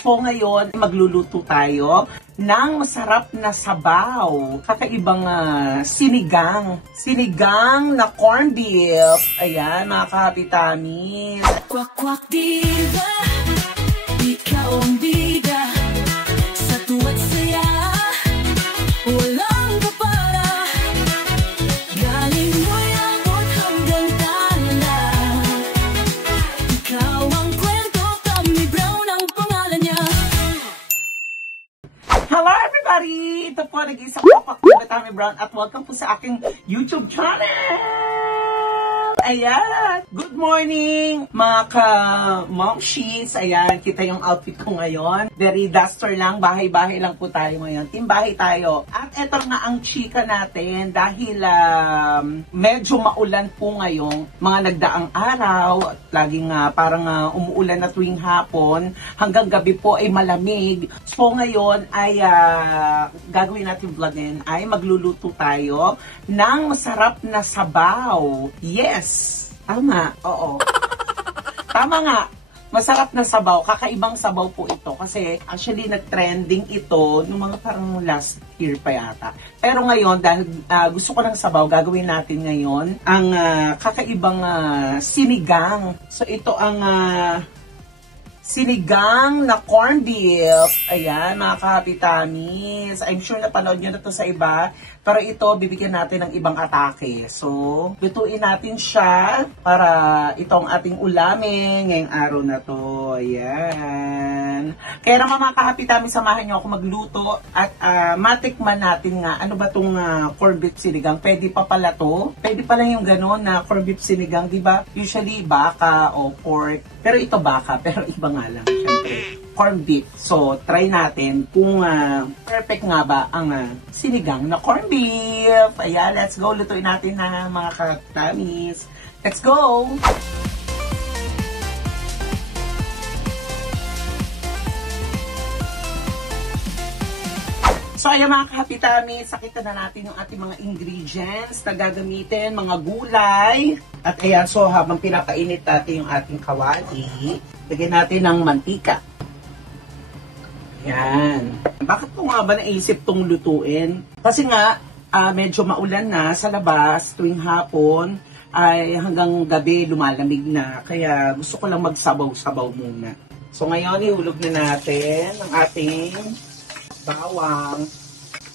So ngayon, magluluto tayo ng masarap na sabaw. Kakaibang sinigang. Sinigang na corned beef. Ayan, mga kahapitamis. Kwak kwak diva, ikaw ang bida. Sa tuwa't saya, walang kapara. Galing mo'y abot hanggang tanda. Ikaw ang kwento, Tommy Brown ang pangalan niya. Hello everybody! Ito po, nag-iisa ko ako, Tommy Brown, at welcome po sa aking YouTube channel! Ayan! Good morning, mga ka-momshies! Ayan, kita yung outfit ko ngayon. Very duster lang, bahay-bahay lang po tayo ngayon. Team bahay tayo. At eto nga ang chika natin dahil medyo maulan po ngayong mga nagdaang araw. Laging parang umuulan na tuwing hapon. Hanggang gabi po ay malamig. So ngayon ay gagawin natin vlogin ay magluluto tayo ng masarap na sabaw. Yes! Tama, oo. Tama nga. Masarap na sabaw. Kakaibang sabaw po ito. Kasi actually nag-trending ito nung mga parang last year pa yata. Pero ngayon, dahil gusto ko ng sabaw, gagawin natin ngayon ang kakaibang sinigang. So ito ang sinigang na corned beef. Ayan, mga kahapitamis. I'm sure napanood nyo na to sa iba. Pero ito, bibigyan natin ng ibang atake. So, lutuin natin siya para itong ating ulamin ngayong araw na to. Ayan. Kaya naman mga kahapitamis, samahan nyo ako magluto at matikman natin nga ano ba itong corned beef sinigang. Pwede pa pala to. Pwede pala yung gano'n na corned beef sinigang, di ba? Usually, baka o pork. Pero ito baka, pero iba nga lang, syempre. Corned beef. So, try natin kung perfect nga ba ang sinigang na corned beef. Ayan, let's go. Lutuin natin na mga katamis. Let's go! So, ayan mga kahapitamis, sakita na natin yung ating mga ingredients na gagamitin, mga gulay. At ayan, so habang pinapainit natin yung ating kawali, lagyan natin ng mantika. Ayan. Bakit ko nga ba naisip tong lutuin? Kasi nga, medyo maulan na sa labas tuwing hapon, ay hanggang gabi lumalamig na. Kaya gusto ko lang magsabaw-sabaw muna. So ngayon, ihulog na natin ang ating bawang.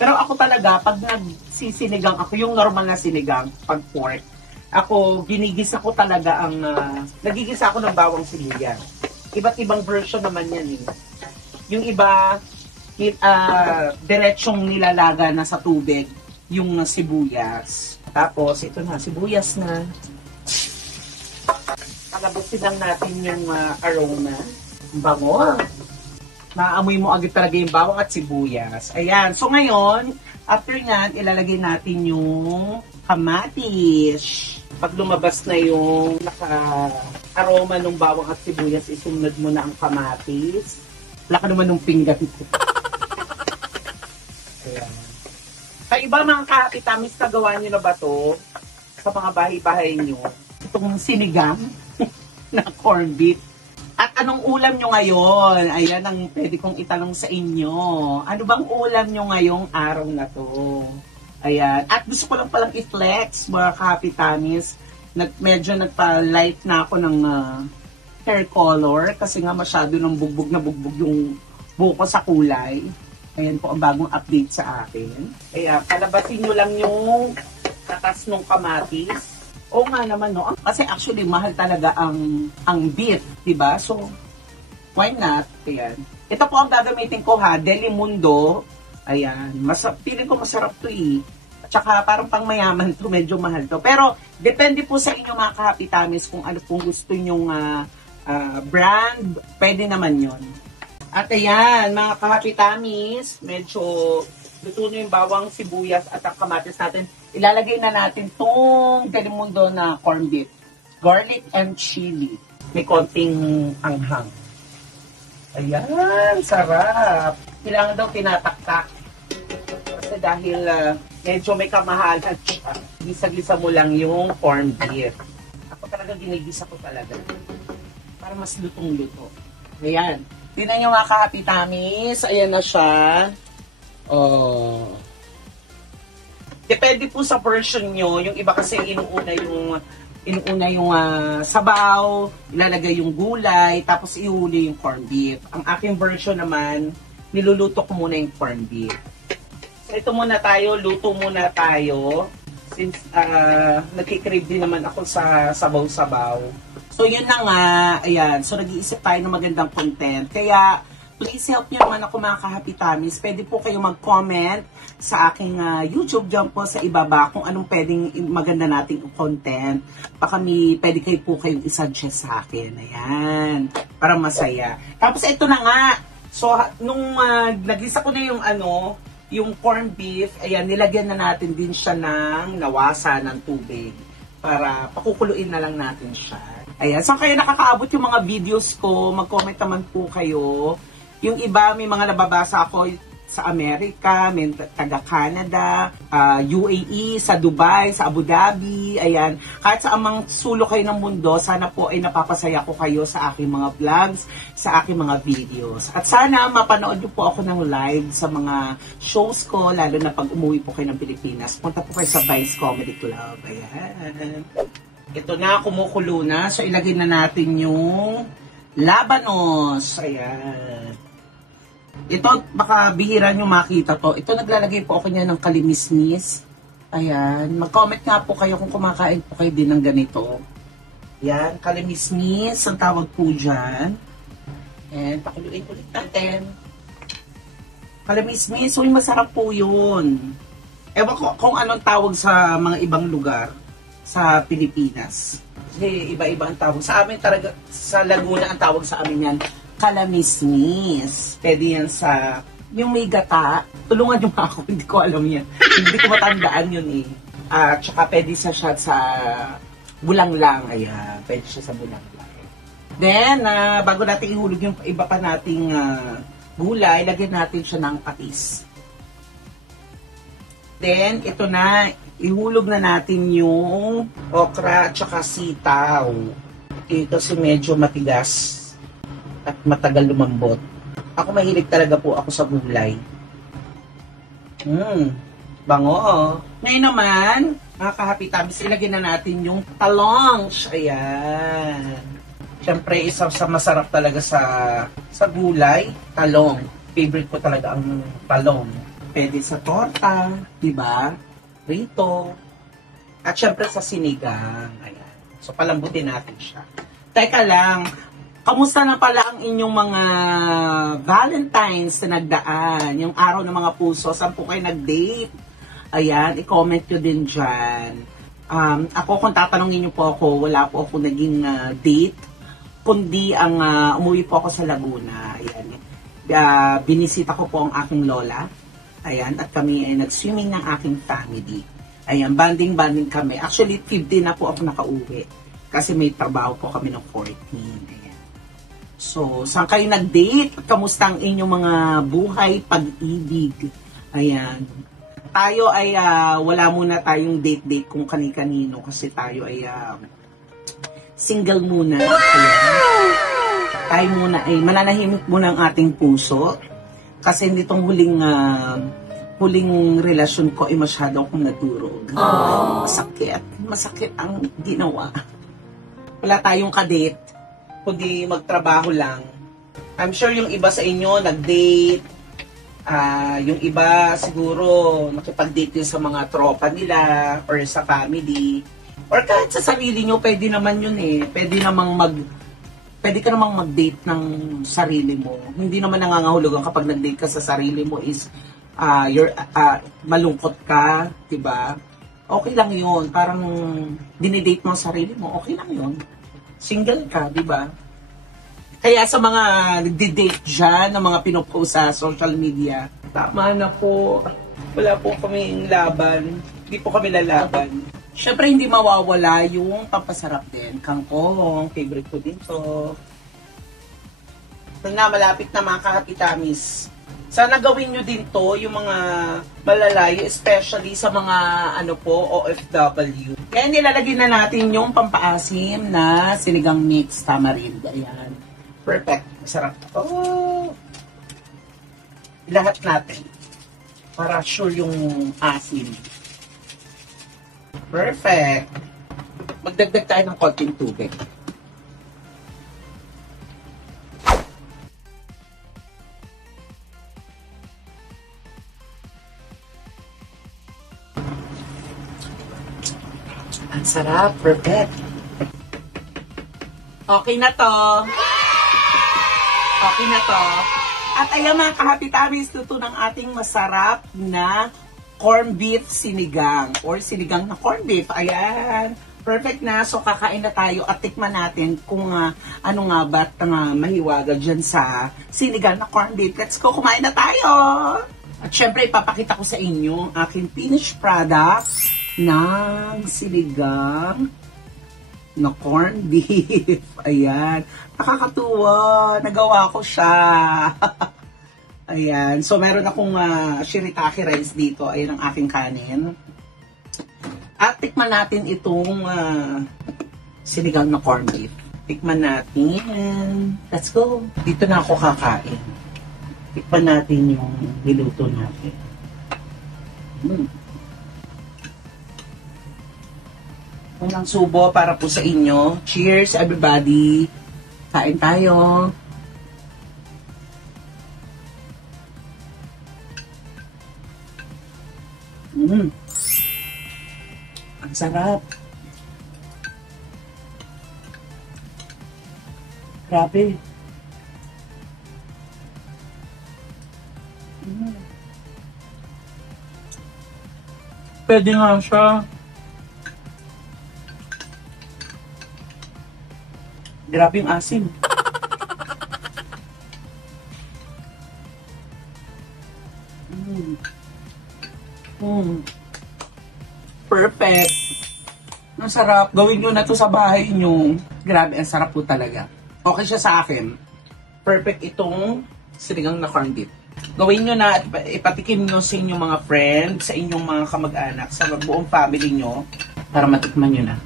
Pero ako talaga, pag nagsisinigang ako, yung normal na sinigang, pag pork, ako, ginigisa ko talaga ang, nagigisa ako ng bawang sibuyas. Iba't ibang version naman yan eh. Yung iba, diretsong nilalaga na sa tubig, yung sibuyas. Tapos, ito na, sibuyas na. Palabutin lang natin yung aroma. Bango. Maamoy mo agad talaga yung bawang at sibuyas. Ayan. So ngayon, after nyan, ilalagay natin yung kamatis. Pag lumabas na yung naka-aroma ng bawang at sibuyas, isunod mo na ang kamatis. Wala ka naman ng pinggan ko. Ayan. Sa iba mga kahapitamis, nagawa nyo na ba to? Sa mga bahay-bahay nyo? Itong sinigang na corned beef. At anong ulam nyo ngayon? Ayan ang pwede kong itanong sa inyo. Ano bang ulam nyo ngayong araw na to? Ayan. At gusto ko lang palang i-flex, mga kahapitamis. Medyo nagpa-light na ako ng hair color. Kasi nga masyado ng bugbog na bugbog yung buko sa kulay. Ayan po ang bagong update sa akin. Ayan. Palabasin nyo lang yung katas ng kamatis. Oo nga naman, no? Kasi actually, mahal talaga ang beef, diba? So, why not? Ayan. Ito po ang gagamitin ko, ha? Delimundo. Ayan. Feeling ko masarap to, eh. At saka, parang pang mayaman to. Medyo mahal to. Pero, depende po sa inyo, mga kahapitamis, kung ano pong gusto nyong brand. Pwede naman yon. At ayan, mga kahapitamis, medyo luto na yung bawang, sibuyas at ang kamatis natin. Ilalagay na natin itong Delimundo na corned beef. Garlic and chili. May konting anghang. Ayan, sarap. Kailangan daw tinataktak. Kasi dahil medyo may kamahalan siya. Gisa-gisa mo lang yung corned beef. Ako talaga ginigisa ko talaga. Para mas lutong-luto. Ayan. Tingnan nyo mga ka-Happy Tummies. Ayan na siya. Oh. Depende po sa version nyo. Yung iba kasi inuuna yung sabaw, ilalagay yung gulay, tapos ihuli yung corned beef. Ang aking version naman, niluluto ko muna yung corned beef. So ito muna tayo, luto muna tayo. Since nagkikrave din naman ako sa sabaw-sabaw. So yun na nga, ayan. So nag-iisip tayo ng magandang content. Kaya please help niyo naman ako mga ka-Happy Tummies. Pwede po kayo mag-comment sa aking YouTube dyan po sa ibaba kung anong pwedeng maganda nating content. Baka pwede kayo po kayong isuggest sa akin. Ayan. Para masaya. Tapos ito na nga. So nung naglisa ko na yung corned beef, ayan, nilagyan na natin din siya ng nawasa ng tubig. Para pakukuluin na lang natin siya. Ayan. So kayo nakakaabot yung mga videos ko, mag-comment naman po kayo. Yung iba, may mga nababasa ako sa Amerika, may taga-Canada, UAE, sa Dubai, sa Abu Dhabi, ayan. Kahit sa amang sulok kayo ng mundo, sana po ay napapasaya ko kayo sa aking mga vlogs, sa aking mga videos. At sana mapanood niyo po ako ng live sa mga shows ko, lalo na pag umuwi po kayo ng Pilipinas. Punta po kayo sa Vice Comedy Club, ayan. Ito na, kumukulo na. So, ilagay na natin yung labanos. Ayan. Ito, baka bihira nyo makita to. Ito, naglalagay po ako niya ng kalimisnis. Ayan. Mag-comment nga po kayo kung kumakain po kayo din ng ganito. Ayan, kalimisnis. Ang tawag po dyan. And, pakuluin ulit natin. Kalimisnis. Uy, masarap po yun. Ewan ko kung anong tawag sa mga ibang lugar sa Pilipinas. Kasi iba-iba ang tawag. Sa amin talaga, sa Laguna ang tawag sa amin yan, kalamismis. Pwede yan sa, yung may gata. Tulungan nyo ako, hindi ko alam yan. Hindi ko matandaan yun eh. Tsaka pwede siya sa bulanglang. Ayan, pwede siya sa bulanglang. Then, bago natin ihulog yung iba pa nating gulay, lagyan natin siya ng patis. Then, ito na, ihulog na natin yung okra at saka sitaw. Kasi medyo matigas at matagal lumambot. Ako mahilig talaga po ako sa gulay. Bango. Ngayon naman, mga ka-Happy Tummies, ilagyan na natin yung talongs. Ayan. Siyempre, isa sa masarap talaga sa gulay, talong. Favorite ko talaga ang talong. Pwede sa torta, di ba? Rito. At syempre sa sinigang. Ayan. So, palambutin natin siya. Teka lang, kamusta na pala ang inyong mga Valentine's na nagdaan? Yung araw ng mga puso, saan po kayo nag-date? Ayan, i-comment nyo din dyan. Ako, kung tatanungin nyo po ako, wala po ako naging date, kundi ang umuwi po ako sa Laguna. Ayan. Binisita ko po ang aking lola. Ayan, at kami ay nag-swimming ng aking family. Ayan, banding kami. Actually, 15 na po ako nakauwi. Kasi may trabaho po kami ng 14. Ayan. So, saan kayo nag-date? Kamusta ang inyong mga buhay, pag-ibig? Ayan. Tayo ay, wala muna tayong date-date kung kani-kanino. Kasi tayo ay single muna. Ayan. Tayo muna ay mananahimik muna ang ating puso. Kasi nitong huling relasyon ko ay masyado akong nadurog. Masakit ang ginawa. Wala tayong kadate, kundi magtrabaho lang. I'm sure yung iba sa inyo nag-date, yung iba siguro nakipag-date din sa mga tropa nila or sa family. Or kahit sa sarili nyo, pwede naman yun eh. Pwede ka namang mag-date ng sarili mo. Hindi naman nangangahulugan kapag nag-date ka sa sarili mo is malungkot ka, diba? Okay lang yun. Parang dinidate mo ang sarili mo, okay lang yun. Single ka, diba? Kaya sa mga nagdi-date dyan, ng mga pinupost sa social media, tama na po. Wala po kaming laban. Hindi po kami lalaban. Siyempre, hindi mawawala yung pampasarap din. Kangkong, favorite ko dito. Na malapit na mga ka-Happy Tummies. Sana gawin nyo din to, yung mga malalayo, especially sa mga OFW. Kaya nilalagay na natin yung pampaasim na sinigang mix tamarind. Ayan. Perfect. Masarap. Oh! Lahat natin. Para sure yung asin. Perfect. Magdagdag tayo ng konting tubig. Ang sarap. Perfect. Okay na to. Okay na to. At ayan mga kahapitamis, luto ng ating masarap na corned beef sinigang or sinigang na corned beef. Ayan. Perfect na. So kakain na tayo at tikman natin kung ano nga ba mahiwaga dyan sa sinigang na corned beef. Let's go, kumain na tayo! At syempre ipapakita ko sa inyo ang aking finished product ng sinigang na corned beef. Ayan. Nakakatuwa. Nagawa ko siya. Ayan. So, meron akong shirataki rice dito. Ayan ang aking kanin. At tikman natin itong sinigang na corned beef. Tikman natin. Let's go. Dito na ako kakain. Tikman natin yung niluto natin. Unang subo para po sa inyo. Cheers, everybody. Kain tayo. Ang sarap. Grabe. Pwede nga siya. Grabe yung asim. Perfect. Ang sarap. Gawin nyo na to sa bahay nyo. Grabe, ang sarap po talaga. Okay siya sa akin. Perfect itong sinigang na corned beef. Gawin nyo na at ipatikim nyo sa inyong mga friends, sa inyong mga kamag-anak, sa buong family nyo para matikman nyo na.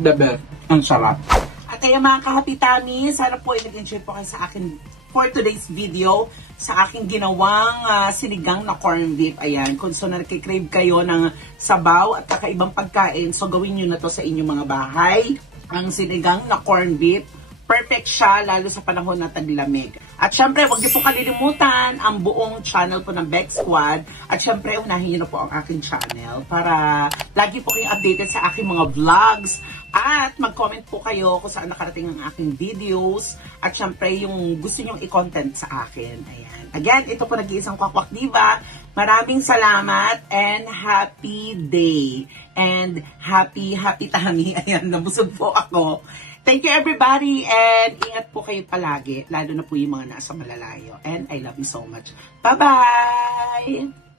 The best. Ang sarap. At ayan mga kahapitami, sana po ay nag-enjoy po kayo sa akin for today's video sa aking ginawang sinigang na corned beef. Ayan, kung so nakikrave kayo ng sabaw at kakaibang pagkain, so gawin nyo na to sa inyong mga bahay. Ang sinigang na corned beef, perfect siya lalo sa panahon na taglamig. At syempre, huwag niyo po kalilimutan ang buong channel po ng Bex Squad. At syempre, unahin niyo na po ang aking channel para lagi po kayong updated sa aking mga vlogs. At mag-comment po kayo kung saan nakarating ang aking videos. At syempre, yung gusto nyong i-content sa akin. Ayan. Again, ito po nag-iisang Kwakwak Diva. Maraming salamat and happy day. And happy tummy. Ayan, nabusog po ako. Thank you everybody and ingat po kayo palagi. Lalo na po yung mga nasa malalayo. And I love you so much. Bye-bye!